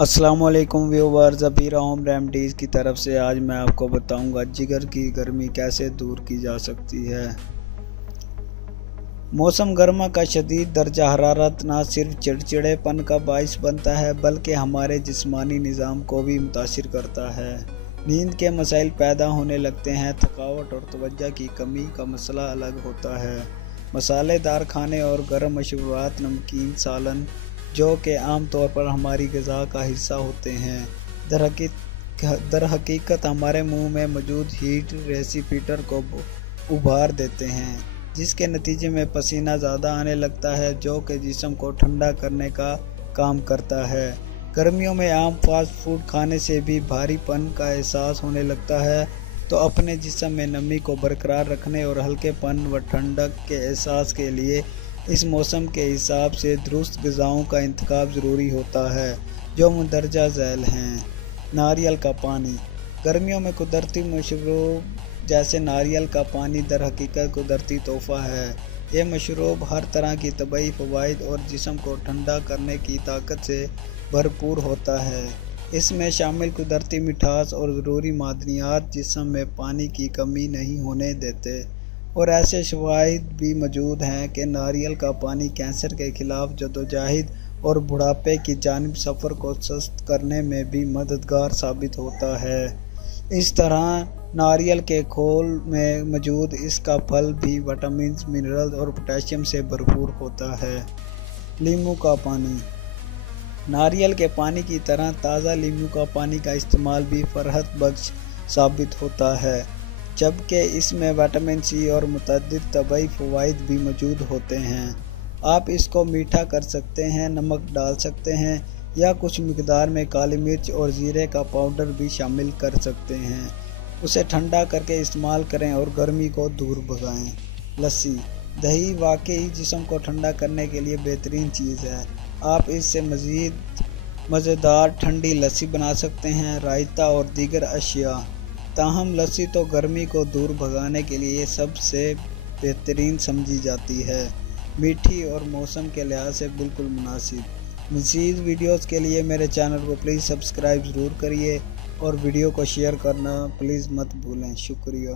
السلام علیکم viewers, ابیرا home remedies کی طرف سے آج میں آپ کو بتاؤں گا جگر کی گرمی کیسے دور کی جا سکتی ہے۔ موسم گرما کا شدید درجہ حرارت نہ صرف چڑچڑے پن کا باعث بنتا ہے بلکہ ہمارے جسمانی نظام کو بھی متاثر کرتا ہے۔ نیند کے مسائل پیدا ہونے لگتے ہیں، تھکاوٹ اور توجہ کی کمی کا مسئلہ الگ ہوتا ہے۔ مسالے دار کھانے اور گرم مشروبات، نمکین سالن جو کہ عام طور پر ہماری غذا کا حصہ ہوتے ہیں، در حقیقت ہمارے منہ میں موجود ہیٹ ریسیپٹر کو ابھار دیتے ہیں، جس کے نتیجے میں پسینہ زیادہ آنے لگتا ہے جو کہ جسم کو ٹھنڈا کرنے کا کام کرتا ہے۔ گرمیوں میں عام فاسٹ فوڈ کھانے سے بھی بھاری پن کا احساس ہونے لگتا ہے، تو اپنے جسم میں نمی کو برقرار رکھنے اور ہلکے پن و ٹھنڈک کے احساس کے لیے اس موسم کے حساب سے درست غذاؤں کا انتخاب ضروری ہوتا ہے جو مندرجہ ذیل ہیں۔ ناریل کا پانی۔ گرمیوں میں قدرتی مشروب جیسے ناریل کا پانی در حقیقت قدرتی تحفہ ہے۔ یہ مشروب ہر طرح کی طبی فوائد اور جسم کو ٹھنڈا کرنے کی طاقت سے بھرپور ہوتا ہے۔ اس میں شامل قدرتی مٹھاس اور ضروری معدنیات جسم میں پانی کی کمی نہیں ہونے دیتے، اور ایسے شواہد بھی موجود ہیں کہ ناریل کا پانی کینسر کے خلاف جدوجہد اور بڑھاپے کی جانب سفر کو سست کرنے میں بھی مددگار ثابت ہوتا ہے۔ اس طرح ناریل کے کھول میں موجود اس کا پھل بھی وٹامنز، منرل اور پوٹاشیم سے بھرپور ہوتا ہے۔ لیموں کا پانی۔ ناریل کے پانی کی طرح تازہ لیموں کا پانی کا استعمال بھی فرحت بخش ثابت ہوتا ہے، جبکہ اس میں وٹامن سی اور متعدد طبی فوائد بھی موجود ہوتے ہیں۔ آپ اس کو میٹھا کر سکتے ہیں، نمک ڈال سکتے ہیں یا کچھ مقدار میں کالی مرچ اور زیرے کا پاؤڈر بھی شامل کر سکتے ہیں۔ اسے ٹھنڈا کر کے استعمال کریں اور گرمی کو دور بھگائیں۔ لسی۔ دہی واقعی جسم کو ٹھنڈا کرنے کے لیے بہترین چیز ہے۔ آپ اس سے مزید مزیدار ٹھنڈی لسی بنا سکتے ہیں، رائتہ اور دیگر اشیاء۔ تاہم لسی تو گرمی کو دور بھگانے کے لیے سب سے بہترین سمجھی جاتی ہے، میٹھی اور موسم کے لحاظ سے بالکل مناسب۔ مزید ویڈیوز کے لیے میرے چینل کو پلیز سبسکرائب ضرور کریے اور ویڈیو کو شیئر کرنا پلیز مت بھولیں۔ شکریہ۔